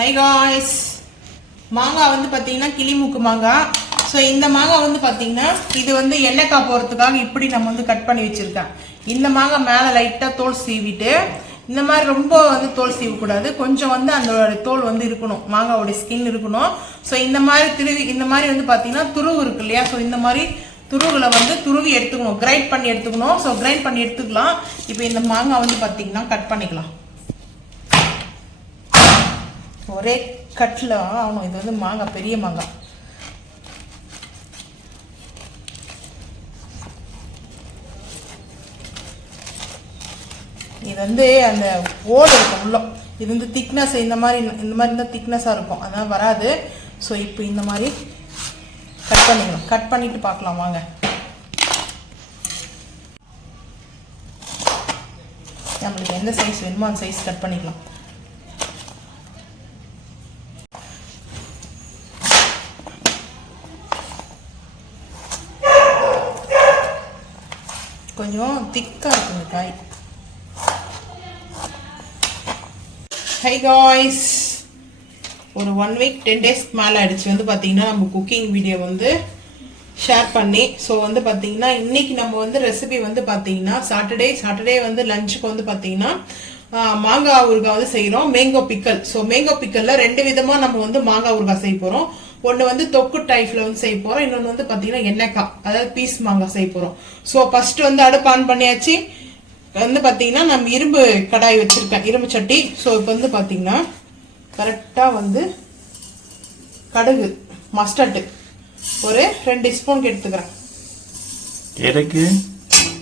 High guys, மாங்காய் வந்து பார்த்தீங்கன்னா கிளிமூக்கு மாங்காய். ஸோ இந்த மாங்காய் வந்து பார்த்தீங்கன்னா இது வந்து எண்ணெய்க்காய் போகிறதுக்காக இப்படி நம்ம வந்து கட் பண்ணி வச்சுருக்கேன். இந்த மாங்காய் மேலே லைட்டாக தோல் சீவிட்டு, இந்த மாதிரி ரொம்ப வந்து தோல் சீவக்கூடாது, கொஞ்சம் வந்து அந்த தோல் வந்து இருக்கணும், மாங்காவோடைய ஸ்கின் இருக்கணும். ஸோ இந்த மாதிரி வந்து பார்த்தீங்கன்னா துருவு இருக்கு இல்லையா, ஸோ இந்த மாதிரி துருவுகளை வந்து துருவி எடுத்துக்கணும், கிரைண்ட் பண்ணி எடுத்துக்கணும். ஸோ கிரைண்ட் பண்ணி எடுத்துக்கலாம். இப்போ இந்த மாங்காய் வந்து பார்த்தீங்கன்னா கட் பண்ணிக்கலாம். ஒரே கட்டில் ஆகணும். இது வந்து மாங்காய், பெரிய மாங்காய். இது வந்து அந்த ஓடு இருக்கும் உள்ள, இது வந்து திக்னஸ் இந்த மாதிரி இருந்தால் திக்னஸாக இருக்கும், அதனால் வராது. ஸோ இப்போ இந்த மாதிரி கட் பண்ணிக்கலாம். கட் பண்ணிட்டு பார்க்கலாம் வாங்க. நம்மளுக்கு எந்த சைஸ் வேணுமோ அந்த சைஸ் கட் பண்ணிக்கலாம். கொஞ்சம் திக்காக இருக்குங்க காய். ஹை காய்ஸ், ஒரு 1 வீக் 10 டேஸ்க்கு மேலே ஆயிடுச்சு வந்து பார்த்தீங்கன்னா நம்ம குக்கிங் வீடியோ வந்து ஷேர் பண்ணி. ஸோ வந்து பார்த்தீங்கன்னா இன்னைக்கு நம்ம வந்து ரெசிபி வந்து பார்த்தீங்கன்னா சாட்டர்டே வந்து லஞ்சுக்கு வந்து பார்த்தீங்கன்னா மாங்காய் ஊறுகாய் வந்து செய்கிறோம், மேங்கோ பிக்கல். ஸோ மேங்கோ பிக்கலில் 2 விதமாக நம்ம வந்து மாங்காய் ஊறுகாய் செய்ய போகிறோம். ஒன்று வந்து தொக்கு டைப்ல வந்து செய்ய போகிறோம், இன்னொன்று வந்து பார்த்தீங்கன்னா எண்ணெய்க்காய், அதாவது பீஸ் மாங்காய் செய்ய போகிறோம். ஸோ ஃபர்ஸ்ட் வந்து அடுப்பு ஆன் பண்ணியாச்சு. வந்து பார்த்தீங்கன்னா நம்ம இரும்பு கடாய் வச்சுருக்கேன், இரும்பு சட்டி. ஸோ இப்போ வந்து பார்த்தீங்கன்னா கரெக்டாக வந்து கடுகு, மஸ்டர்டு ஒரு 2 ஸ்பூன் எடுத்துக்கிறேன்.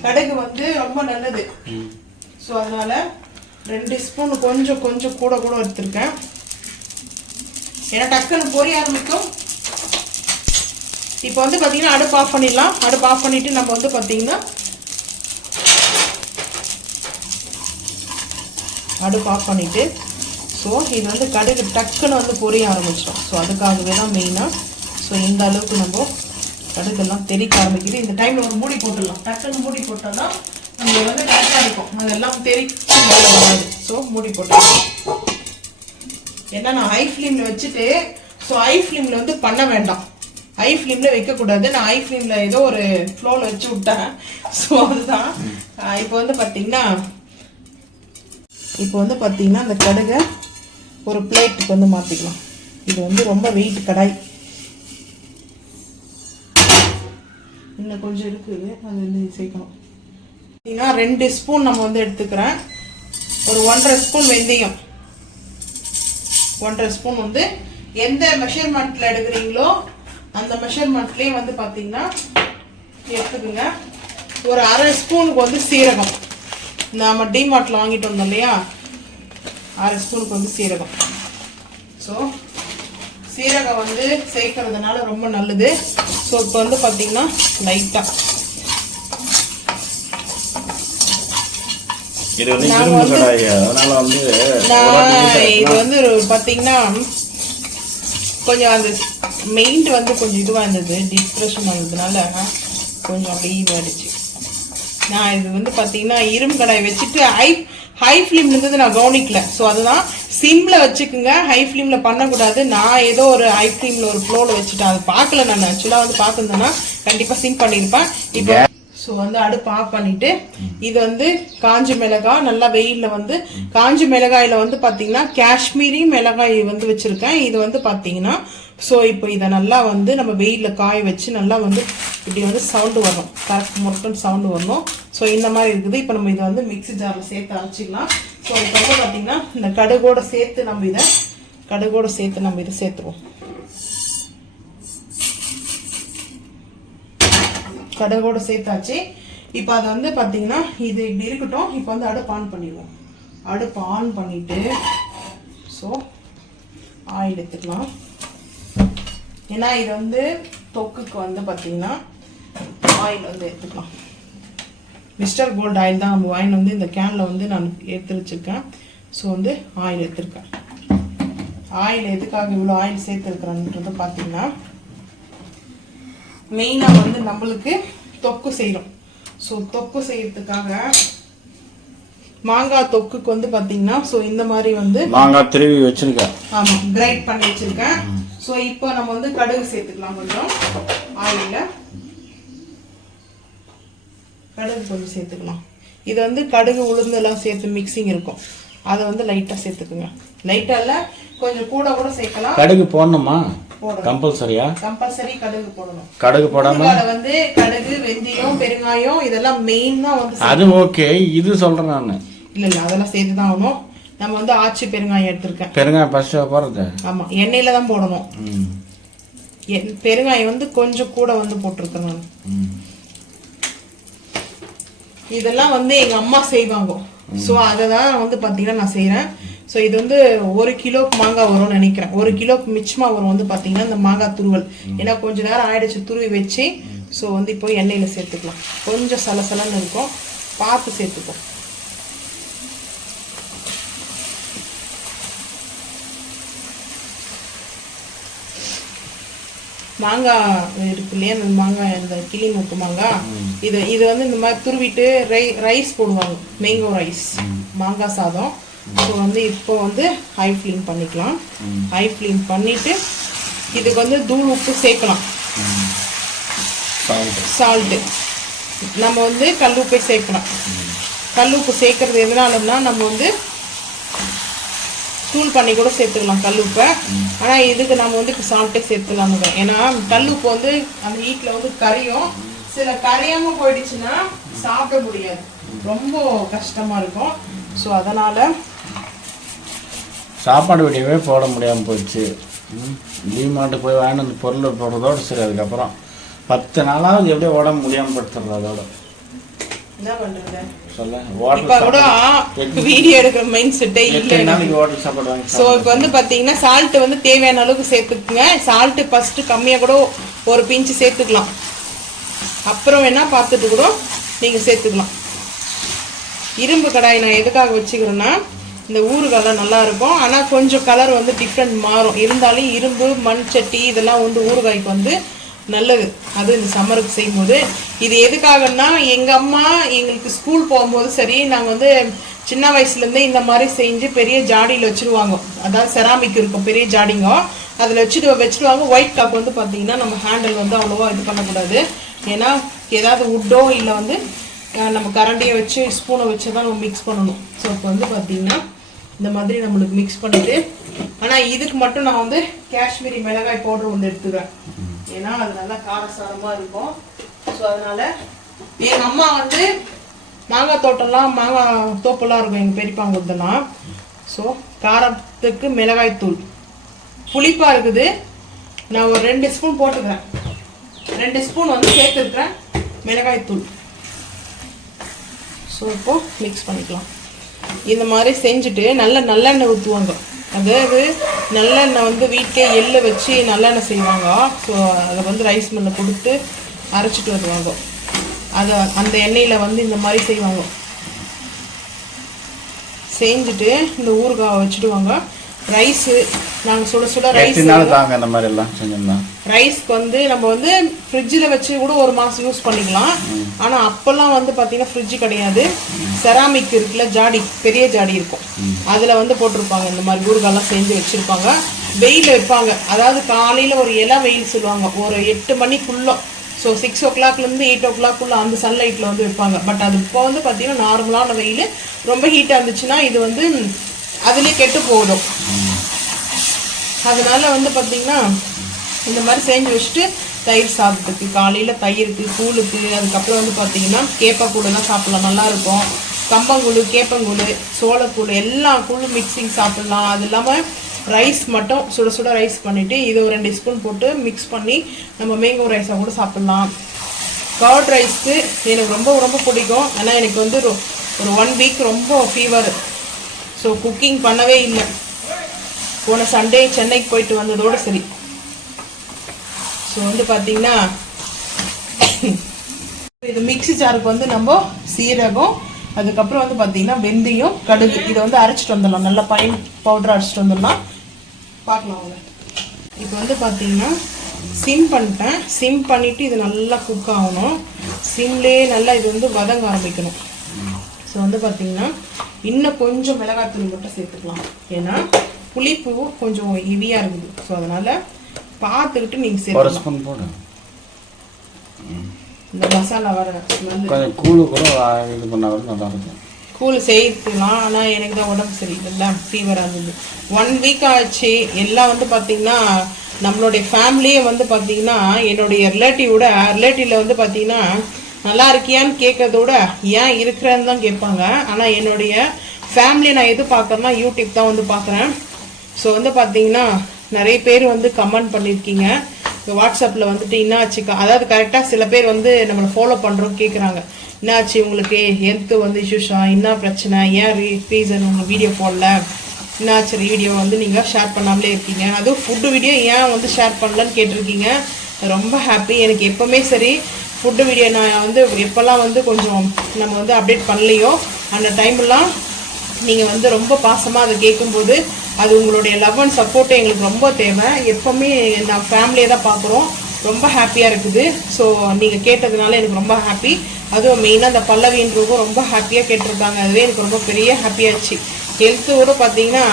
கடுகு வந்து ரொம்ப நல்லது, ஸோ அதனால 2 ஸ்பூன் கொஞ்சம் கூட எடுத்துருக்கேன். ஏன்னா டக்குன்னு பொரிய ஆரம்பிக்கும். இப்போ வந்து பார்த்தீங்கன்னா அடுப்பு ஆஃப் பண்ணிடலாம். அடுப்பு ஆஃப் பண்ணிட்டு நம்ம வந்து பார்த்தீங்கன்னா அடுப்பு ஆஃப் பண்ணிட்டு, ஸோ இது வந்து கடுகு டக்குன்னு வந்து பொரிய ஆரம்பிச்சிடும். ஸோ அதுக்காகவே தான் மெயினாக. ஸோ இந்த அளவுக்கு நம்ம கடுகெல்லாம் தெறிக்க ஆரம்பிக்குது. இந்த டைமில் ஒரு மூடி போட்டுடலாம். டக்குன்னு மூடி போட்டோம்னா நம்ம வந்து கரெக்டாக இருக்கும், அதெல்லாம் தெறிச்சு மேலே வராது. ஸோ மூடி போட்டுடலாம். ஏன்னா நான் ஹை ஃப்ளேமில் வச்சுட்டு, ஸோ ஹை ஃப்ளேமில் வந்து பண்ண வேண்டாம், ஹை ஃப்ளேமில் வைக்கக்கூடாது. நான் ஹை ஃப்ளேமில் ஏதோ ஒரு ஃப்ளோவில் வச்சு விட்டேன். ஸோ அதுதான் இப்போ வந்து பார்த்தீங்கன்னா அந்த கடுகை ஒரு பிளேட்டுக்கு வந்து மாற்றிக்கலாம். இது வந்து ரொம்ப வெயிட் கடாய், இன்னும் கொஞ்சம் இருக்குது, அது வந்து சேர்க்கணும். பார்த்தீங்கன்னா 2 ஸ்பூன் நம்ம வந்து எடுத்துக்கிறேன். ஒரு 1.5 ஸ்பூன் வெந்தயம், 1.5 ஸ்பூன் வந்து எந்த மெஷர்மெண்ட்டில் எடுக்கிறீங்களோ அந்த மெஷர்மெண்ட்லேயே வந்து பார்த்தீங்கன்னா எடுத்துக்கோங்க. ஒரு 1/2 ஸ்பூனுக்கு வந்து சீரகம், நம்ம டிமார்ட்டில் வாங்கிட்டு வந்தோம் இல்லையா, 1/2 ஸ்பூனுக்கு வந்து சீரகம். ஸோ சீரகம் வந்து சேர்க்கறதுனால ரொம்ப நல்லது. ஸோ இப்போ வந்து பார்த்தீங்கன்னா லைட்டாக இது வந்து பார்த்தீங்கன்னா கொஞ்சம் அந்த மெயின்ட் வந்து கொஞ்சம் இதுவாக இருந்தது, டிப்ரெஷன் ஆனதுனால கொஞ்சம் அப்படியே இதுவாகிடுச்சு. நான் இது வந்து பார்த்தீங்கன்னா இரும்பு கடாய் வச்சுட்டு ஹை ஃப்ளேம்ல இருந்தது நான் கவனிக்கல. ஸோ அதுதான் சிம்மில் வச்சுக்குங்க, ஹை ஃப்ளேமில் பண்ணக்கூடாது. நான் ஏதோ ஒரு ஹை ஃப்ளேமில் ஒரு ஃப்ளோவில் வச்சுட்டேன், அது பார்க்கல. நான் ஆக்சுவலாக வந்து பார்த்துருந்தேன்னா கண்டிப்பாக சிம் பண்ணியிருப்பேன். இப்போ ஸோ வந்து அடுப்பு ஆஃப் பண்ணிட்டு, இது வந்து காஞ்ச மிளகாய், நல்லா வெயிலில் வந்து காஞ்ச மிளகாயில் வந்து பார்த்தீங்கன்னா காஷ்மீரி மிளகாய் வந்து வச்சுருக்கேன். இது வந்து பார்த்தீங்கன்னா ஸோ இப்போ இதை நல்லா வந்து நம்ம வெயிலில் காய வச்சு நல்லா வந்து இப்படி வந்து சவுண்டு வரணும், கரெக்ட் முறுக்குன்னு சவுண்டு வரணும். ஸோ இந்த மாதிரி இருக்குது. இப்போ நம்ம இதை வந்து மிக்ஸி ஜாரில் சேர்த்து அரைச்சிக்கலாம். ஸோ இப்போ வந்து பார்த்தீங்கன்னா இந்த கடுகோடு சேர்த்து நம்ம இதை சேர்த்துருவோம். கடுகோடு சேர்த்தாச்சு. இப்போ அதை வந்து பார்த்தீங்கன்னா இது இப்படி இருக்கட்டும். இப்போ வந்து அடுப்பு ஆன் பண்ணிடுவோம். அடுப்பு ஆன் பண்ணிட்டு ஸோ ஆயில் எடுத்துக்கலாம். ஏன்னா இது வந்து தொக்குக்கு வந்து பார்த்தீங்கன்னா ஆயில் வந்து எடுத்துக்கலாம். மிஸ்டர் கோல்டு ஆயில் தான் நம்ம ஆயில் வந்து இந்த கேனில் வந்து நான் எடுத்து வச்சுருக்கேன். ஸோ வந்து ஆயில் எடுத்துருக்கேன். ஆயில் எதுக்காக இவ்வளோ ஆயில் சேர்த்துருக்குறேன்றது பார்த்தீங்கன்னா மெயினாக வந்து நம்மளுக்கு தொக்கு செய்கிறோம். ஸோ தொக்கு செய்யறதுக்காக மாங்காய் தொக்குக்கு வந்து பாத்தீங்கன்னா ஸோ இந்த மாதிரி வந்து மாங்காய் திருவி வச்சிருக்கேன். ஆமா கிரைண்ட் பண்ணி வச்சிருக்கேன். ஸோ இப்போ நம்ம வந்து கடுகு சேர்த்துக்கலாம். கொஞ்சம் ஆயில கடுகு கொஞ்சம் சேர்த்துக்கலாம். இது வந்து கடுகு உளுந்து எல்லாம் சேர்த்து மிக்சிங் இருக்கும், அதை வந்து லைட்டா சேர்த்துக்குங்க. லைட்டா இல்ல கொஞ்சம் கூட கூட சேர்க்கலாம். கடுகு போடணுமா? கம்பல்சரியா? கம்பல்சரி கடுகு போடணும். கடுகு போடாம வந்து கடுகு, வெந்தயம், பெருங்காயம் இதெல்லாம் மெயினா வந்து அது ஓகே. இது சொல்றேன் நான். இல்ல அதெல்லாம் சேர்த்து தான் ஆகணும். நம்ம வந்து ஆச்சி பெருங்காயம் எடுத்திருக்கேன். பெருங்காயம் ஃபர்ஸ்ட் போடுறது? ஆமா, எண்ணெயில தான் போடணும். பெருங்காயம் வந்து கொஞ்சம் கூட வந்து போட்டிருக்கேன் நான். இதெல்லாம் வந்து எங்க அம்மா செய்வாங்க. ஸோ அதை தான் வந்து பாத்தீங்கன்னா நான் செய்யறேன். ஸோ இது வந்து 1 கிலோக்கு மாங்காய் வரும்னு நினைக்கிறேன். 1 கிலோக்கு மிச்சமா வரும் வந்து பாத்தீங்கன்னா இந்த மாங்காய் துருவல். ஏன்னா கொஞ்ச நேரம் ஆயிடுச்சு துருவி வச்சு. ஸோ வந்து இப்போ எண்ணெயில சேர்த்துக்கலாம். கொஞ்சம் சலசலன்னு இருக்கும், பார்த்து சேர்த்துப்போம். மாங்காய் இருக்கு இல்லையா, அந்த மாங்காய் இந்த கிளி மூக்கு மாங்காய், இது வந்து இந்த மாதிரி துருவிட்டு ரைஸ் போடுவாங்க, மேங்கோ ரைஸ், மாங்காய் சாதம். ஸோ வந்து இப்போ வந்து ஹை ஃப்ளேம் பண்ணிக்கலாம். ஹை ஃப்ளேம் பண்ணிட்டு இதுக்கு வந்து தூள் உப்பு சேர்க்கலாம். சால்ட்டு நம்ம வந்து கல் உப்பை சேர்க்கலாம். கல் உப்பு சேர்க்கறது எதனாலன்னா நம்ம வந்து தூள் பண்ணி கூட சேர்த்துக்கலாம் கல் உப்பை. ஆனால் இதுக்கு நம்ம வந்து இப்போ சால்ட்டே சேர்த்துக்கலாம். ஏன்னா கல் உப்பு வந்து அந்த வீட்டில் வந்து கரையும். சில கரையாமல் போயிடுச்சுன்னா சாப்பிட முடியாது, ரொம்ப கஷ்டமாக இருக்கும். ஸோ அதனால் சாப்பாடு வீடியோவே போட முடியாமல் போயிடுச்சு. டிமார்ட்டுக்கு போய் வாங்கிட்டு அந்த பொருள் போடுறதோடு சரி. அதுக்கப்புறம் 10 நாளாவது எப்படியோ உடம்பு முடியாமல் படுத்துறது. அதோட என்ன பண்றது சொல்ல வீடியோ எடுக்கிற மைண்ட் செட்டே இல்லை. ஹோட்டல் சாப்பாடு வாங்கி. ஸோ இப்போ வந்து பார்த்தீங்கன்னா சால்ட் வந்து தேவையான அளவுக்கு சேர்த்துக்குங்க. சால்ட்டு ஃபர்ஸ்ட் கம்மியாக கூட ஒரு பிஞ்சு சேர்த்துக்கலாம். அப்புறம் வேணா பார்த்துட்டு கூட நீங்கள் சேர்த்துக்கலாம். இரும்பு கடாய் நான் எதுக்காக வச்சுக்கிறேன்னா இந்த ஊறுகாய்லாம் நல்லா இருக்கும். ஆனால் கொஞ்சம் கலர் வந்து டிஃப்ரெண்ட் மாறும். இருந்தாலும் இரும்பு, மண் சட்டி இதெல்லாம் வந்து ஊறுகாய்க்கு வந்து நல்லது. அது இந்த சம்மருக்கு செய்யும்போது இது எதுக்காகன்னா எங்கள் அம்மா எங்களுக்கு ஸ்கூல் போகும்போது சரி, நாங்கள் வந்து சின்ன வயசுலேருந்தே இந்த மாதிரி செஞ்சு பெரிய ஜாடியில் வச்சுருவாங்க. அதாவது செராமிக் இருக்கும் பெரிய ஜாடிங்க, அதில் வச்சுருவாங்க. ஒயிட் டாப் வந்து பார்த்தீங்கன்னா நம்ம ஹேண்டில் வந்து அவ்வளோவா இது பண்ணக்கூடாது. ஏன்னா ஏதாவது உட்டோ இல்லை வந்து நம்ம கரண்டியை வச்சு ஸ்பூனை வச்சு தான் நம்ம மிக்ஸ் பண்ணணும். ஸோ இப்போ வந்து பார்த்தீங்கன்னா இந்த மாதிரி நம்மளுக்கு மிக்ஸ் பண்ணிட்டு, ஆனால் இதுக்கு மட்டும் நான் வந்து காஷ்மீரி மிளகாய் பவுடர் வந்து எடுத்துக்கிறேன். ஏன்னா அது நல்லா காரசாரமாக இருக்கும். ஸோ அதனால எங்கள் அம்மா வந்து மாங்காய் தோட்டம்லாம் மாங்காய் தோப்பெல்லாம் இருக்கும் எங்கள் பெரியப்பாங்கலாம். ஸோ காரத்துக்கு மிளகாய் தூள், புளிப்பாக இருக்குது, நான் ஒரு 2 ஸ்பூன் போட்டுக்கிறேன். 2 ஸ்பூன் வந்து சேர்த்துருக்கிறேன் மிளகாய் தூள். ஸோ இப்போது மிக்ஸ் பண்ணிக்கலாம். இந்த மாதிரி செஞ்சுட்டு நல்லெண்ணெய் ஊற்றுவாங்க. அதாவது நல்லெண்ணெய் வந்து வீட்டிலே எள்ளு வச்சு நல்லெண்ணெய் செய்வாங்க. ஸோ அதை வந்து ரைஸ் மில்லில் கொடுத்து அரைச்சிட்டு வருவாங்க. அதை அந்த எண்ணெயில் வந்து இந்த மாதிரி செய்வாங்க. செஞ்சுட்டு இந்த ஊறுகாய் வச்சுடுவாங்க. ரைஸு நாங்கள் சுட சுட ரைஸ் அந்த மாதிரி எல்லாம் செஞ்சோம்னா ரைஸ்க்கு வந்து நம்ம வந்து ஃப்ரிட்ஜில் வச்சு கூட 1 மாதம் யூஸ் பண்ணிக்கலாம். ஆனால் அப்போல்லாம் வந்து பார்த்தீங்கன்னா ஃப்ரிட்ஜு கிடையாது. செராமிக் இருக்குல்ல ஜாடி, பெரிய ஜாடி இருக்கும், அதில் வந்து போட்டிருப்பாங்க. இந்த மாதிரி ஊறுகாய்லாம் செஞ்சு வச்சுருப்பாங்க. வெயில் வைப்பாங்க. அதாவது காலையில் ஒரு இலை வெயில் சொல்லுவாங்க, ஒரு 8 மணிக்குள்ளே. ஸோ 6 o'clockலேருந்து 8 o'clock அந்த சன்லைட்டில் வந்து வைப்பாங்க. பட் அது இப்போ வந்து பார்த்தீங்கன்னா நார்மலான வெயில். ரொம்ப ஹீட்டாக இருந்துச்சுன்னா இது வந்து அதுலேயே கெட்டு போடும். அதனால வந்து பார்த்தீங்கன்னா இந்த மாதிரி செஞ்சு வச்சுட்டு தயிர் சாப்பிட்டுக்கு, காலையில் தயிருக்கு, கூழுக்கு, அதுக்கப்புறம் வந்து பார்த்தீங்கன்னா கேப்பக்கூழெல்லாம் சாப்பிட்லாம், நல்லாயிருக்கும். கம்பங்கூழ், கேப்பங்கூழ், சோளக்கூழ் எல்லா கூழும் மிக்சிங் சாப்பிட்லாம். அது இல்லாமல் ரைஸ் மட்டும் சுட சுட ரைஸ் பண்ணிவிட்டு இது ஒரு 2 ஸ்பூன் போட்டு மிக்ஸ் பண்ணி நம்ம மேங்கோ ரைஸை கூட சாப்பிட்லாம். கர்ட் ரைஸ்க்கு எனக்கு ரொம்ப ரொம்ப பிடிக்கும். ஆனால் எனக்கு வந்து ஒரு 1 வீக் ரொம்ப ஃபீவர். ஸோ குக்கிங் பண்ணவே இல்லை. போன சண்டே சென்னைக்கு போயிட்டு வந்ததோடு சரி. ஸோ வந்து பார்த்தீங்கன்னா இது மிக்ஸி ஜாருக்கு வந்து நம்ம சீரகம், அதுக்கப்புறம் வந்து பார்த்தீங்கன்னா வெந்தயம், கடுகு இதை வந்து அரைச்சிட்டு வந்துடலாம். நல்லா பைன் பவுடர் அரைச்சிட்டு வந்துடலாம். பார்க்கலாம் அவங்க. இப்போ வந்து பார்த்தீங்கன்னா சிம் பண்ணிட்டேன். சிம் பண்ணிவிட்டு இது நல்லா குக் ஆகணும். சிம்லேயே நல்லா இது வந்து வதங்க ஆரம்பிக்கணும். ஸோ வந்து பார்த்தீங்கன்னா இன்னும் கொஞ்சம் மிளகாத்தூள் மட்டும் சேர்த்துக்கலாம். ஏன்னா புளிப்பு கொஞ்சம் ஹெவியாக இருக்குது. ஸோ அதனால் பார்த்துக்கிட்டு நீங்கள் சேர்த்துக்கலாம். போடு. இந்த மசாலா வர கொஞ்சம் கூழு கூட இது பண்ணால் நல்லா இருக்கும். கூழ் செய்யலாம். ஆனால் எனக்கு தான் உடம்பு சரியில்லை, ஃபீவர் ஆகுது. 1 வீக் ஆச்சு. எல்லாம் வந்து பார்த்தீங்கன்னா நம்மளுடைய ஃபேமிலியே வந்து பார்த்தீங்கன்னா என்னுடைய ரிலேட்டிவில் வந்து பார்த்தீங்கன்னா நல்லா இருக்கியான்னு கேட்கறதோட ஏன் இருக்கிறேன்னு தான் கேட்பாங்க. ஆனால் என்னுடைய ஃபேமிலியை நான் எது பார்க்குறேன்னா யூடியூப் தான் வந்து பார்க்குறேன். ஸோ வந்து பார்த்தீங்கன்னா நிறைய பேர் வந்து கமெண்ட் பண்ணியிருக்கீங்க. வாட்ஸ்அப்பில் வந்துட்டு என்னாச்சு, அதாவது கரெக்டாக சில பேர் வந்து நம்மளை ஃபாலோ பண்ணுறோம் கேட்குறாங்க. என்னாச்சு உங்களுக்கு, ஹெல்த்து வந்து இஷ்யூஸா, என்ன பிரச்சனை, ஏன் ரீசன் உங்கள் வீடியோ போடல, என்னாச்சு வீடியோ வந்து நீங்கள் ஷேர் பண்ணாமலே இருக்கீங்க, அதுவும் ஃபுட்டு வீடியோ ஏன் வந்து ஷேர் பண்ணலன்னு கேட்டிருக்கீங்க. ரொம்ப ஹாப்பி. எனக்கு எப்போவுமே சரி ஃபுட்டு வீடியோ நான் வந்து எப்போல்லாம் வந்து கொஞ்சம் நம்ம வந்து அப்டேட் பண்ணலையோ அந்த டைம்லாம் நீங்கள் வந்து ரொம்ப பாசமாக அதை கேட்கும்போது அது உங்களுடைய லவ் அண்ட் சப்போர்ட்டே எங்களுக்கு ரொம்ப தேவை. எப்போவுமே நான் ஃபேமிலியை தான் பார்க்குறோம். ரொம்ப ஹாப்பியாக இருக்குது. ஸோ நீங்கள் கேட்டதுனால எனக்கு ரொம்ப ஹாப்பி. அதுவும் மெயினாக அந்த பல்லவின்றவங்க ரொம்ப ஹாப்பியாக கேட்டிருக்காங்க. அதுவே எனக்கு ரொம்ப பெரிய ஹாப்பியாகிடுச்சு. ஹெல்த்தோடு பார்த்தீங்கன்னா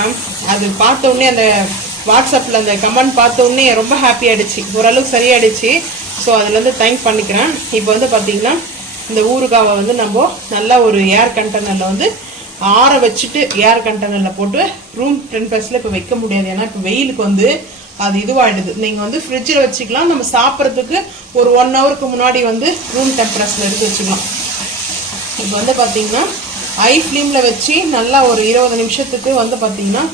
அது பார்த்தோன்னே அந்த வாட்ஸ்அப்பில் அந்த கமெண்ட் பார்த்தோன்னே ரொம்ப ஹாப்பி ஆகிடுச்சு, ஓரளவுக்கு சரியாயிடுச்சு. ஸோ அதுலேருந்து தேங்க் பண்ணிக்கிறேன். இப்போ வந்து பார்த்தீங்கன்னா இந்த ஊறுகாவை வந்து நம்ம நல்லா ஒரு ஏர் கண்டெய்னரில் வந்து ஆற வச்சுட்டு ஏர் கண்டெய்னரில் போட்டு ரூம் டெம்பரேச்சரில் இப்போ வைக்க முடியாது. ஏன்னா இப்போ வெயிலுக்கு வந்து அது இதுவாகிடுது. நீங்கள் வந்து ஃப்ரிட்ஜில் வச்சுக்கலாம். நம்ம சாப்பிட்றதுக்கு ஒரு 1 ஹவருக்கு முன்னாடி வந்து ரூம் டெம்பரேச்சரில் எடுத்து வச்சுக்கலாம். இப்போ வந்து பார்த்தீங்கன்னா ஹை ஃப்ளேமில் வச்சு நல்லா ஒரு 20 நிமிஷத்துக்கு வந்து பார்த்தீங்கன்னா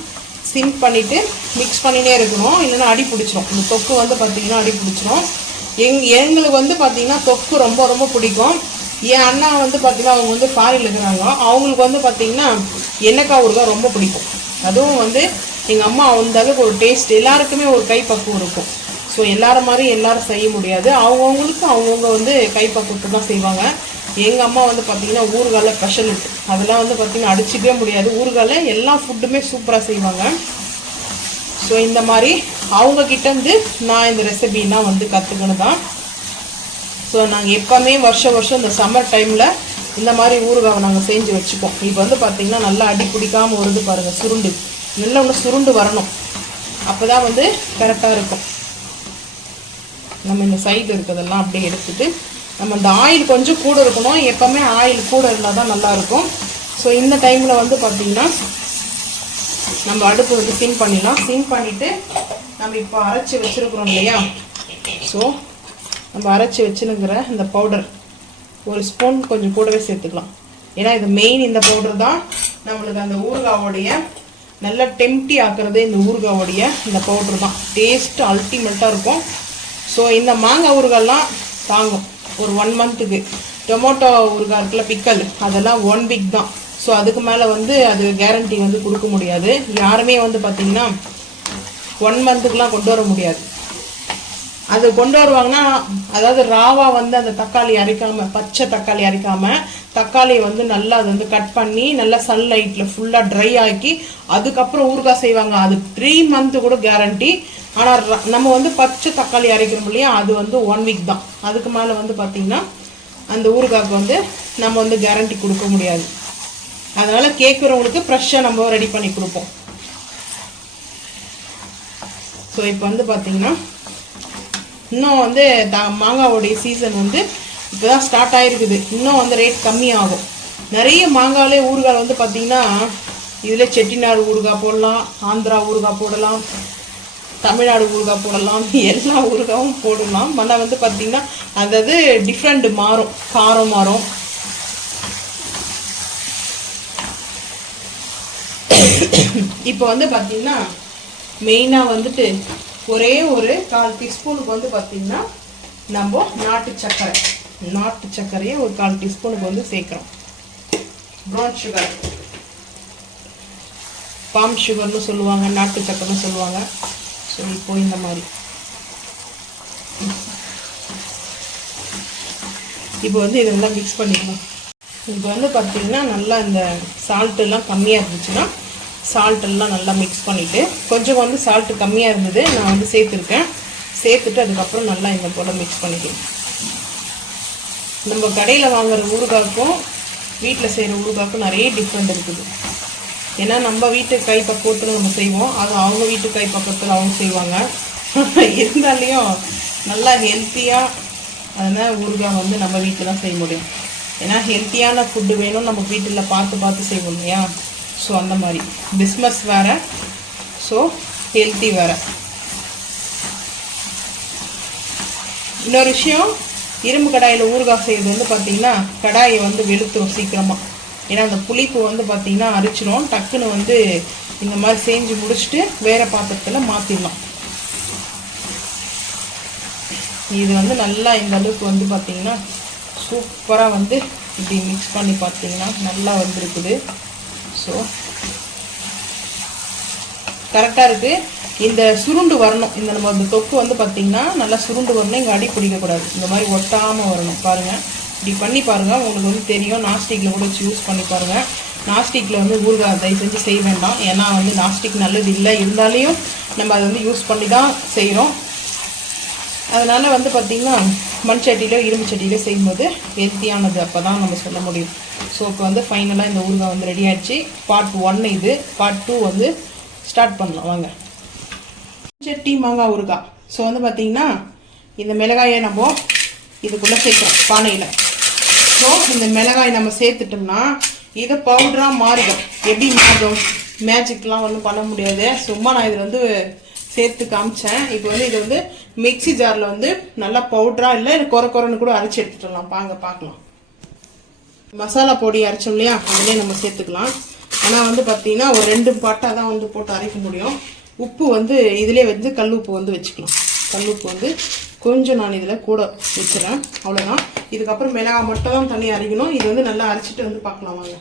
சிம் பண்ணிவிட்டு மிக்ஸ் பண்ணினே இருக்கணும். இல்லைன்னா அடி பிடிச்சிரும். இந்த தொக்கு வந்து பார்த்தீங்கன்னா அடி பிடிச்சிரும். எங்களுக்கு வந்து பார்த்தீங்கன்னா தொக்கு ரொம்ப ரொம்ப பிடிக்கும். என் அண்ணா வந்து பார்த்தீங்கன்னா அவங்க வந்து ஃபாரின்ல இருக்கிறாங்க. அவங்களுக்கு வந்து பார்த்தீங்கன்னா எண்ணெய்க்காய் ஊறுகாய் ரொம்ப பிடிக்கும். அதுவும் வந்து எங்கள் அம்மா அந்த அளவுக்கு ஒரு டேஸ்ட், எல்லாருக்குமே ஒரு கைப்பக்குவம் இருக்கும். ஸோ எல்லாரும் மாதிரி எல்லாரும் செய்ய முடியாது. அவங்கவுங்களுக்கு அவங்கவுங்க வந்து கைப்பக்குவத்தை தான் செய்வாங்க. எங்கள் அம்மா வந்து பார்த்தீங்கன்னா ஊறுகாயில் ஸ்பெஷலிஸ்ட். அதெல்லாம் வந்து பார்த்தீங்கன்னா அடிச்சிக்கவே முடியாது. ஊறுகாயில் எல்லா ஃபுட்டுமே சூப்பராக செய்வாங்க. ஸோ இந்த மாதிரி அவங்கக்கிட்டேருந்து நான் இந்த ரெசிபிலாம் வந்து கற்றுக்கணும் தான். ஸோ நாங்கள் எப்போவுமே வருஷம் இந்த சம்மர் டைமில் இந்த மாதிரி ஊறுகாவை நாங்கள் செஞ்சு வச்சுப்போம். இப்போ வந்து பார்த்திங்கன்னா நல்லா அடி பிடிக்காமல் வருது பாருங்கள், சுருண்டு நல்லா ஒன்று சுருண்டு வரணும். அப்போ தான் வந்து கரெக்டாக இருக்கும். நம்ம இந்த சைடு இருக்கிறதெல்லாம் அப்படியே எடுத்துகிட்டு நம்ம இந்த ஆயில் கொஞ்சம் கூட இருக்கணும். எப்போவுமே ஆயில் கூட இருந்தால் தான் நல்லாயிருக்கும். ஸோ இந்த டைமில் வந்து பார்த்திங்கன்னா நம்ம அடுப்பு வந்து சிம் பண்ணிடலாம். சிம் பண்ணிவிட்டு நம்ம இப்போ அரைச்சி வச்சுருக்குறோம் இல்லையா, ஸோ நம்ம அரைச்சி வச்சுனுங்கிற இந்த பவுடர் ஒரு ஸ்பூன் கொஞ்சம் கூடவே சேர்த்துக்கலாம். ஏன்னா இது மெயின், இந்த பவுடர் தான் நம்மளுக்கு அந்த ஊறுகாவோடைய நல்லா டெம்ப்டி ஆக்குறது. இந்த ஊறுகாவோடைய இந்த பவுடர் தான் டேஸ்ட்டு அல்டிமேட்டாக இருக்கும். ஸோ இந்த மாங்காய் ஊறுகாயெல்லாம் தாங்கும் ஒரு 1 மந்த்துக்கு. டொமேட்டோ ஊறுகாய் இருக்குல்ல, பிக்கல், அதெல்லாம் 1 வீக் தான். ஸோ அதுக்கு மேலே வந்து அது கேரண்டி வந்து கொடுக்க முடியாது. யாருமே வந்து பார்த்திங்கன்னா 1 மந்த்துக்குலாம் கொண்டு வர முடியாது. அது கொண்டு வருவாங்கன்னா அதாவது ராவா வந்து அந்த தக்காளி அரைக்காமல், பச்சை தக்காளி அரைக்காமல், தக்காளியை வந்து நல்லா அது வந்து கட் பண்ணி நல்லா சன்லைட்டில் ஃபுல்லாக ட்ரை ஆக்கி அதுக்கப்புறம் ஊறுகாய் செய்வாங்க. அது 3 மந்த்து கூட கேரண்டி. ஆனால் நம்ம வந்து பச்சை தக்காளி அரைக்கிறோம் இல்லையா, அது வந்து 1 வீக் தான். அதுக்கு மேலே வந்து பார்த்திங்கன்னா அந்த ஊறுகாய்க்கு வந்து நம்ம வந்து கேரண்டி கொடுக்க முடியாது. அதனால் கேட்குறவங்களுக்கு ஃப்ரெஷ்ஷாக நம்ம ரெடி பண்ணி கொடுப்போம். ஸோ இப்போ வந்து பார்த்திங்கன்னா இன்னும் வந்து மாங்காவோடைய சீசன் வந்து இப்போ தான் ஸ்டார்ட் ஆகிருக்குது. இன்னும் வந்து ரேட் கம்மியாகும். நிறைய மாங்காயிலே ஊறுகாய் வந்து பார்த்திங்கன்னா இதில் செட்டிநாடு ஊறுகாய் போடலாம், ஆந்திரா ஊறுகாய் போடலாம், தமிழ்நாடு ஊறுகாய் போடலாம், எல்லா ஊறுகாயும் போடலாம். ஆனால் வந்து பார்த்திங்கன்னா அதாவது டிஃப்ரெண்ட் மாறும், காரம் மாறும். இப்போ வந்து பார்த்திங்கன்னா மெயினாக வந்துட்டு ஒரே ஒரு 1/4 டீஸ்பூனுக்கு வந்து பார்த்திங்கன்னா நம்ம நாட்டு சர்க்கரையை ஒரு 1/4 டீஸ்பூனுக்கு வந்து சேர்க்குறோம். ப்ரௌன் சுகர், பாம் சுகர்னு சொல்லுவாங்க, நாட்டு சர்க்கரைன்னு சொல்லுவாங்க. ஸோ இப்போ இந்த மாதிரி இப்போ வந்து இதெல்லாம் மிக்ஸ் பண்ணிக்கலாம். இப்போ வந்து பார்த்திங்கன்னா நல்லா இந்த சால்ட்டெல்லாம் கம்மியாக இருந்துச்சுன்னா சால்ட்டெல்லாம் நல்லா மிக்ஸ் பண்ணிவிட்டு, கொஞ்சம் வந்து சால்ட்டு கம்மியாக இருந்தது நான் வந்து சேர்த்துருக்கேன். சேர்த்துட்டு அதுக்கப்புறம் நல்லா இந்த போல் மிக்ஸ் பண்ணிக்கலாம். நம்ம கடையில் வாங்குகிற ஊறுகாய்க்கும் வீட்டில் செய்கிற ஊறுகாய்க்கும் நிறைய டிஃப்ரெண்ட் இருக்குது. ஏன்னா நம்ம வீட்டு கை பக்குவத்தில் நம்ம செய்வோம், அது அவங்க வீட்டு கை பக்கத்தில் அவங்க செய்வாங்க. இருந்தாலையும் நல்லா ஹெல்த்தியாக அதனால் ஊறுகாய் வந்து நம்ம வீட்டில் தான் செய்ய முடியும். ஏன்னா ஹெல்த்தியான ஃபுட்டு வேணும் நம்ம வீட்டில் பார்த்து செய்வோம் இல்லையா. ஸோ அந்த மாதிரி பிஸ்னஸ் வேறு, ஸோ ஹெல்த்தி வேறு. இன்னொரு விஷயம், இரும்பு கடாயில் ஊறுகாய் செய்கிறது வந்து பார்த்திங்கன்னா கடாயை வந்து வெளுத்துரும் சீக்கிரமாக. ஏன்னா அந்த புளிப்பு வந்து பார்த்திங்கன்னா அரிச்சிடும். டக்குன்னு வந்து இந்த மாதிரி செஞ்சு முடிச்சுட்டு வேறு பாத்திரத்தில் மாற்றிடலாம். இது வந்து நல்லா இந்த அளவுக்கு வந்து பார்த்திங்கன்னா சூப்பராக வந்து இப்படி மிக்ஸ் பண்ணி பார்த்திங்கன்னா நல்லா வந்துருக்குது. ஸோ கரெக்டாக இருக்குது. இந்த சுருண்டு வரணும், இந்த நம்ம இந்த தொக்கு வந்து பார்த்திங்கன்னா நல்லா சுருண்டு வரணும். இங்கே அடி பிடிக்கக்கூடாது, இந்த மாதிரி ஒட்டாமல் வரணும். பாருங்கள், இப்படி பண்ணி பாருங்கள், உங்களுக்கு வந்து தெரியும். நாஸ்டிக்கில் கூட வச்சு யூஸ் பண்ணி பாருங்கள். நாஸ்டிக்கில் வந்து ஊறுகாய் தயவு செஞ்சு செய்ய வேண்டாம், ஏன்னா வந்து நாஸ்டிக் நல்லது இல்லை. இருந்தாலையும் நம்ம அதை வந்து யூஸ் பண்ணி தான் செய்கிறோம். அதனால் வந்து பார்த்திங்கன்னா மண் சட்டியிலோ இரும்பு சட்டியிலோ செய்யும்போது ஹெல்த்தியானது அப்போ தான் நம்ம சொல்ல முடியும். ஸோ இப்போ வந்து ஃபைனலாக இந்த ஊறுகாய் வந்து ரெடி ஆகிடுச்சு. பார்ட் 1 இது. பார்ட் 2 வந்து ஸ்டார்ட் பண்ணலாம் வாங்க. சட்டி மாங்காய் ஊறுகாய். ஸோ வந்து பார்த்திங்கன்னா இந்த மிளகாயை நம்ம இதுக்குள்ளே சேர்க்குறோம் பானையில். ஸோ இந்த மிளகாய் நம்ம சேர்த்துட்டோம்னா இதை பவுடராக மாறிடும். எப்படி மாறும்? மேஜிக்லாம் ஒன்றும் பண்ண முடியாது. சும்மா நான் இதில் வந்து சேர்த்து காமிச்சேன். இப்போ வந்து இது வந்து மிக்சி ஜாரில் வந்து நல்லா பவுடராக இல்லை குறைன்னு கூட அரைச்சி எடுத்துடலாம். வாங்க பார்க்கலாம். மசாலா பொடி அரைச்சோம் இல்லையா, அதிலே நம்ம சேர்த்துக்கலாம். ஆனால் வந்து பார்த்திங்கன்னா ஒரு 2 பாட்டாக தான் வந்து போட்டு அரைக்க முடியும். உப்பு வந்து இதிலே வந்து கல் உப்பு வந்து வச்சுக்கலாம். கல் உப்பு வந்து கொஞ்சம் நான் இதில் கூட வச்சுறேன், அவ்வளோதான். இதுக்கப்புறம் மிளகாய் மட்டும் தான் தண்ணி அரைக்கணும். இது வந்து நல்லா அரைச்சிட்டு வந்து பார்க்கலாம் வாங்க.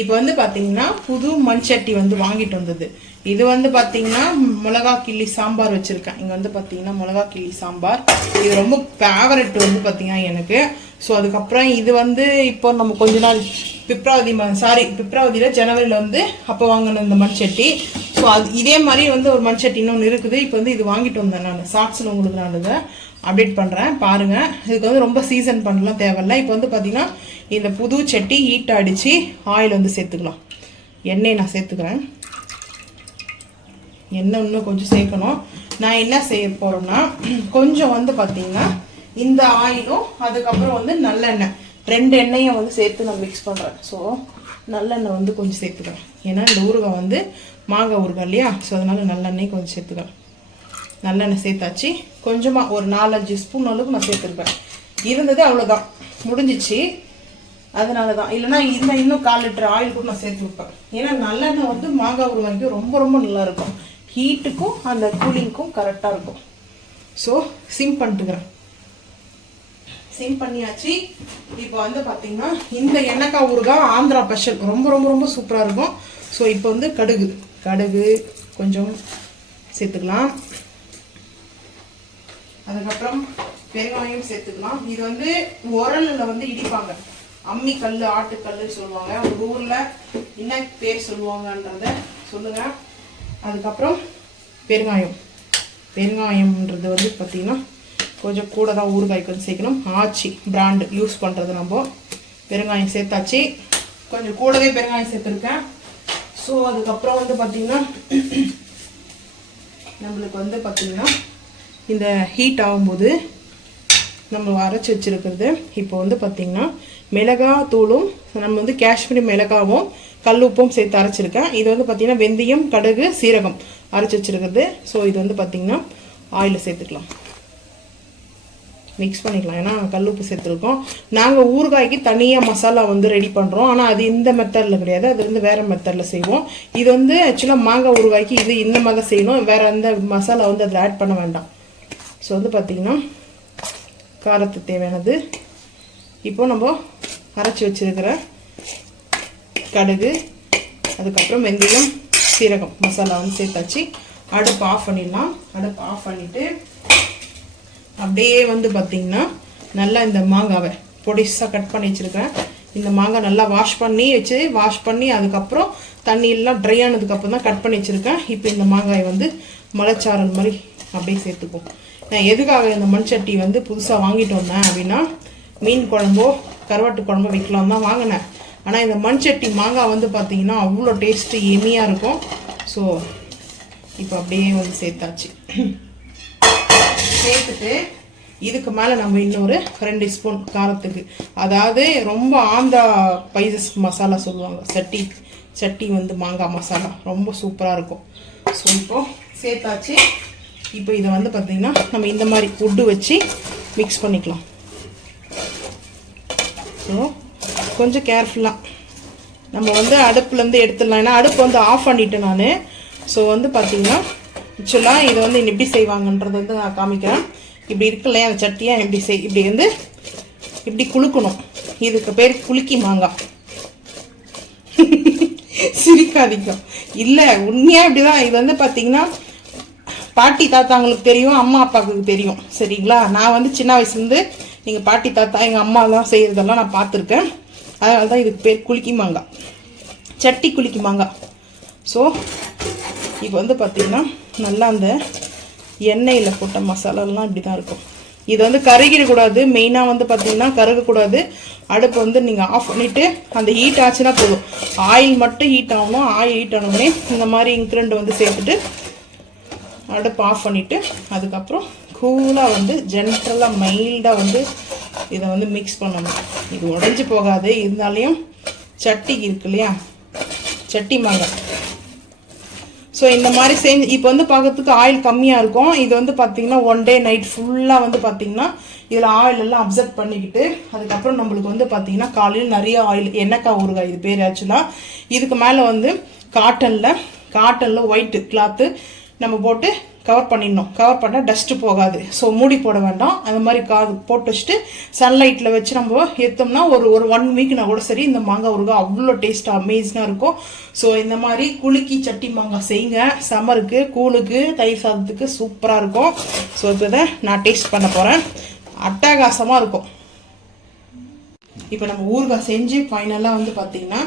இப்போ வந்து பார்த்தீங்கன்னா புது மண் சட்டி வந்து வாங்கிட்டு வந்தது. இது வந்து பார்த்தீங்கன்னா மிளகா கிள்ளி சாம்பார் வச்சுருக்கேன். இங்கே வந்து பார்த்தீங்கன்னா மிளகா கிள்ளி சாம்பார் இது ரொம்ப ஃபேவரட் வந்து பார்த்தீங்கன்னா எனக்கு. ஸோ அதுக்கப்புறம் இது வந்து இப்போ நம்ம கொஞ்ச நாள் பிப்ரவரியில் ஜனவரியில் வந்து அப்போ வாங்கின இந்த மண் சட்டி. ஸோ அது இதே மாதிரி வந்து ஒரு மண் சட்டி இன்னொன்று இருக்குது. இப்போ வந்து இது வாங்கிட்டு வந்தேன் நான். ஷார்ட்ஸில் உங்களுக்கு நான் இதை அப்டேட் பண்ணுறேன் பாருங்கள். இதுக்கு வந்து ரொம்ப சீசன் பண்ணலாம் தேவையில்லை. இப்போ வந்து பார்த்தீங்கன்னா இந்த புது சட்டி ஹீட் அடித்து ஆயில் வந்து சேர்த்துக்கலாம். எண்ணெய் நான் சேர்த்துக்கிறேன். எண்ணெய் இன்னும் கொஞ்சம் சேர்க்கணும். நான் என்ன செய்ய போகிறேன்னா கொஞ்சம் வந்து பார்த்தீங்கன்னா இந்த ஆயிலும் அதுக்கப்புறம் வந்து நல்லெண்ணெய் 2 எண்ணெயும் வந்து சேர்த்து நான் மிக்ஸ் பண்ணுறேன். ஸோ நல்லெண்ணெய் வந்து கொஞ்சம் சேர்த்துக்கிறேன். ஏன்னா இந்த ஊறுகாய் வந்து மாங்காய் ஊறுகாய் இல்லையா. ஸோ அதனால் நல்லெண்ணெய் கொஞ்சம் சேர்த்துக்கிறேன். நல்லெண்ணெய் சேர்த்தாச்சு. கொஞ்சமாக ஒரு 4-5 ஸ்பூன் அளவுக்கு நான் சேர்த்துருப்பேன். இருந்தது அவ்வளோதான், முடிஞ்சிச்சு. அதனால தான். இல்லைனா இன்னும் 1/4 லிட்டர் ஆயில் கூட நான் சேர்த்து வைப்பேன். ஏன்னா நல்லெண்ணெய் வந்து மாங்காய் ஊறுகாய்க்கு ரொம்ப ரொம்ப நல்லாயிருக்கும். ஹீட்டுக்கும் அந்த கூலிங்க்கும் கரெக்டாக இருக்கும். So sim பண்ணிட்டுக்கிறேன். சிம் பண்ணியாச்சு. இப்போ வந்து பார்த்தீங்கன்னா இந்த எண்ணெய்க்காய் ஊறுகாய் ஆந்திரா ஸ்பெஷல் ரொம்ப ரொம்ப ரொம்ப சூப்பராக இருக்கும். ஸோ இப்போ வந்து கடுகு கொஞ்சம் சேர்த்துக்கலாம். அதுக்கப்புறம் பெருங்காயம் சேர்த்துக்கலாம். இது வந்து உரலில் வந்து இடிப்பாங்க. அம்மி கல், ஆட்டுக்கல் சொல்லுவாங்க. உங்கள் ஊரில் என்ன பேர் சொல்லுவாங்கன்றத சொல்லுங்கள். அதுக்கப்புறம் பெருங்காயம்ன்றது வந்து பார்த்திங்கன்னா கொஞ்சம் கூட தான் ஊறுகாய்க்கு வந்து சேர்க்கணும். ஆச்சி பிராண்டு யூஸ் பண்ணுறது நம்ம. பெருங்காயம் சேர்த்தாச்சு. கொஞ்சம் கூடவே பெருங்காயம் சேர்த்துருக்கேன். ஸோ அதுக்கப்புறம் வந்து பார்த்திங்கன்னா நம்மளுக்கு வந்து பார்த்திங்கன்னா இந்த ஹீட் ஆகும்போது நம்ம அரைச்சி வச்சுருக்கிறது இப்போ வந்து பார்த்திங்கன்னா மிளகாய் தூளும் நம்ம வந்து காஷ்மீரி மிளகாவும் கல் உப்பும் சேர்த்து அரைச்சிருக்கேன். இது வந்து பார்த்திங்கன்னா வெந்தயம், கடுகு, சீரகம் அரைச்சி வச்சுருக்கிறது. ஸோ இது வந்து பார்த்திங்கன்னா ஆயிலில் சேர்த்துக்கலாம், மிக்ஸ் பண்ணிக்கலாம். ஏன்னா கல் உப்பு சேர்த்துருக்கோம். நாங்கள் ஊறுகாய்க்கு தனியாக மசாலா வந்து ரெடி பண்ணுறோம். ஆனால் அது இந்த மெத்தடில் கிடையாது, அது வந்து வேறு மெத்தடில் செய்வோம். இது வந்து ஆக்சுவலாக மாங்காய் ஊறுகாய்க்கு இது இந்த மாதிரி தான் செய்யணும். வேறு அந்த மசாலா வந்து அதில் ஆட் பண்ண வேண்டாம். ஸோ வந்து பார்த்திங்கன்னா காரத்துக்கு தேவையானது இப்போ நம்ம அரைச்சி வச்சுருக்கிற கடுகு, அதுக்கப்புறம் வெந்தயம், சீரகம் மசாலா வந்து சேர்த்தாச்சு. அடுப்பு ஆஃப் பண்ணிடலாம். அடுப்பு ஆஃப் பண்ணிவிட்டு அப்படியே வந்து பார்த்திங்கன்னா நல்லா இந்த மாங்காவை பொடிசாக கட் பண்ணி வச்சுருக்கேன். இந்த மாங்காய் நல்லா வாஷ் பண்ணி அதுக்கப்புறம் தண்ணியெல்லாம் ட்ரை ஆனதுக்கப்புறம் தான் கட் பண்ணி வச்சுருக்கேன். இப்போ இந்த மாங்காயை வந்து மலைச்சாரல் மாதிரி அப்படியே சேர்த்துப்போம். நான் எதுக்காக இந்த மண் சட்டி வந்து புதுசாக வாங்கிட்டு வந்தேன் அப்படின்னா மீன் குழம்போ கருவாட்டு குழம்போ வைக்கலாம் தான் வாங்கினேன். ஆனால் இந்த மண் சட்டி மாங்காய் வந்து பார்த்தீங்கன்னா அவ்வளோ டேஸ்ட்டு எம்மியாக இருக்கும். ஸோ இப்போ அப்படியே வந்து சேர்த்தாச்சு. சேர்த்துட்டு இதுக்கு மேலே நம்ம இன்னொரு 2 ஸ்பூன் காரத்துக்கு, அதாவது ரொம்ப ஆந்திரா ஸ்பைசஸ் மசாலா சொல்லுவாங்க, சட்டி வந்து மாங்காய் மசாலா ரொம்ப சூப்பராக இருக்கும். ஸோ இப்போது சேர்த்தாச்சு. இப்போ இதை வந்து பார்த்திங்கன்னா நம்ம இந்த மாதிரி உட்டு வச்சு மிக்ஸ் பண்ணிக்கலாம். ஸோ கொஞ்சம் கேர்ஃபுல்லாக நம்ம வந்து அடுப்புலேருந்து எடுத்துடலாம். ஏன்னா அடுப்பு வந்து ஆஃப் பண்ணிவிட்டேன் நான். ஸோ வந்து பார்த்திங்கன்னா ஆக்சுவலாக இதை வந்து எப்படி செய்வாங்கன்றது வந்து நான் காமிக்கிறேன். இப்படி இருக்குல்ல அந்த சட்டியாக இப்படி வந்து இப்படி குலுக்கணும். இதுக்கு பேர் குலுக்கி மாங்காய். சிரிக்காதீங்க, இல்லை உண்மையாக இப்படி தான். இது வந்து பார்த்திங்கன்னா பாட்டி தாத்தாங்களுக்கு தெரியும், அம்மா அப்பாவுக்கு தெரியும், சரிங்களா? நான் வந்து சின்ன வயசுலேருந்து எங்கள் பாட்டி தாத்தா எங்கள் அம்மாலாம் செய்கிறதெல்லாம் நான் பார்த்துருக்கேன். அதனால தான் இதுக்கு பேர் குலுக்கி மாங்காய், சட்டி குலுக்கி மாங்காய். ஸோ இப்போ வந்து பார்த்திங்கன்னா நல்லா அந்த எண்ணெயில் போட்ட மசாலாலாம் இப்படி தான் இருக்கும். இது வந்து கருகிடக்கூடாது, மெயினாக வந்து பார்த்திங்கன்னா கருகக்கூடாது. அடுப்பு வந்து நீங்கள் ஆஃப் பண்ணிவிட்டு அந்த ஹீட் ஆச்சுன்னா போதும். ஆயில் மட்டும் ஹீட் ஆகணும். ஆயில் ஹீட் ஆனோடனே இந்த மாதிரி இன்க்ரெண்ட் வந்து சேர்த்துட்டு அடுப்பு ஆஃப் பண்ணிவிட்டு அதுக்கப்புறம் கூலாக வந்து ஜென்ரலாக மைல்டாக வந்து இதை வந்து மிக்ஸ் பண்ணணும். இது உடஞ்சி போகாது, இருந்தாலையும் சட்டி இருக்கு இல்லையா, சட்டி மாங்காய். ஸோ இந்த மாதிரி செஞ்சு இப்போ வந்து பார்க்கறதுக்கு ஆயில் கம்மியாக இருக்கும். இது வந்து பார்த்திங்கன்னா 1 டே நைட் ஃபுல்லாக வந்து பார்த்திங்கன்னா இதில் ஆயில் எல்லாம் அப்சர்வ் பண்ணிக்கிட்டு அதுக்கப்புறம் நம்மளுக்கு வந்து பார்த்திங்கன்னா காலையில் நிறைய ஆயில், எண்ணெய்க்காய் ஊறுகாய் இது பேர். ஆக்சுவலாக இதுக்கு மேலே வந்து காட்டனில் ஒயிட்டு கிளாத்து நம்ம போட்டு கவர் பண்ணிடணும். கவர் பண்ணால் டஸ்ட்டு போகாது. ஸோ மூடி போட வேண்டாம். அந்த மாதிரி போட்டு வச்சுட்டு சன்லைட்டில் வச்சு நம்ம ஏற்றோம்னா ஒரு 1 வீக்னா கூட சரி இந்த மாங்காய் ஊறுகாய் அவ்வளோ டேஸ்ட்டாக அமேசிங்காக இருக்கும். ஸோ இந்த மாதிரி குலுக்கி சட்டி மாங்காய் செய்யுங்க. சம்மருக்கு, கூழுக்கு, தயிர் சாதத்துக்கு சூப்பராக இருக்கும். ஸோ இப்போ இதை நான் டேஸ்ட் பண்ண போகிறேன். அட்டகாசமாக இருக்கும். இப்போ நம்ம ஊறுகாய் செஞ்சு ஃபைனலாக வந்து பார்த்திங்கன்னா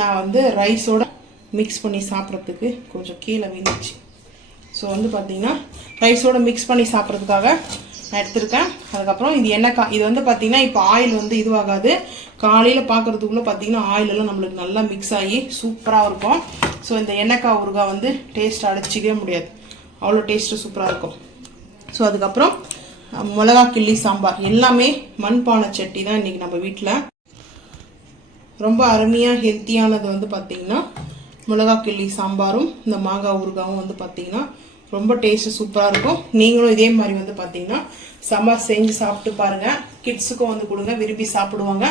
நான் வந்து ரைஸோட மிக்ஸ் பண்ணி சாப்பிட்றதுக்கு கொஞ்சம் கீழே விழுந்துச்சு. ஸோ வந்து பார்த்திங்கன்னா ரைஸோடு மிக்ஸ் பண்ணி சாப்பிட்றதுக்காக நான் எடுத்திருக்கேன். அதுக்கப்புறம் இது எண்ணெய்க்காய், இது வந்து பார்த்திங்கன்னா இப்போ ஆயில் வந்து இதுவாகாது. காலையில் பார்க்குறதுக்குள்ளே பார்த்திங்கன்னா ஆயிலெல்லாம் நம்மளுக்கு நல்லா மிக்ஸ் ஆகி சூப்பராக இருக்கும். ஸோ இந்த எண்ணெய்க்காய் ஊறுகாய் வந்து டேஸ்ட் அடிச்சிக்கவே முடியாது, அவ்வளோ டேஸ்ட்டு சூப்பராக இருக்கும். ஸோ அதுக்கப்புறம் மிளகா கிள்ளி சாம்பார், எல்லாமே மண்பானை சட்டி தான் இன்றைக்கி நம்ம வீட்டில். ரொம்ப அருமையாக ஹெல்த்தியானது வந்து பார்த்திங்கன்னா மிளகா கிள்ளி சாம்பாரும் இந்த மாங்காய் ஊறுகாயும் வந்து பார்த்திங்கன்னா ரொம்ப டேஸ்ட்டு சூப்பராக இருக்கும். நீங்களும் இதே மாதிரி வந்து பார்த்திங்கன்னா சாம்பார் செஞ்சு சாப்பிட்டு பாருங்கள். கிட்ஸுக்கும் வந்து கொடுங்க, விரும்பி சாப்பிடுவாங்க.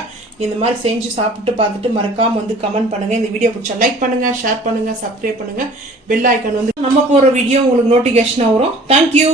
இந்த மாதிரி செஞ்சு சாப்பிட்டு பார்த்துட்டு மறக்காமல் வந்து கமெண்ட் பண்ணுங்கள். இந்த வீடியோ பிடிச்சா லைக் பண்ணுங்கள், ஷேர் பண்ணுங்கள், சப்ஸ்கிரைப் பண்ணுங்கள். பெல் ஐக்கான் வந்து நம்ம போகிற வீடியோ உங்களுக்கு நோட்டிஃபிகேஷனாக வரும். தேங்க்யூ.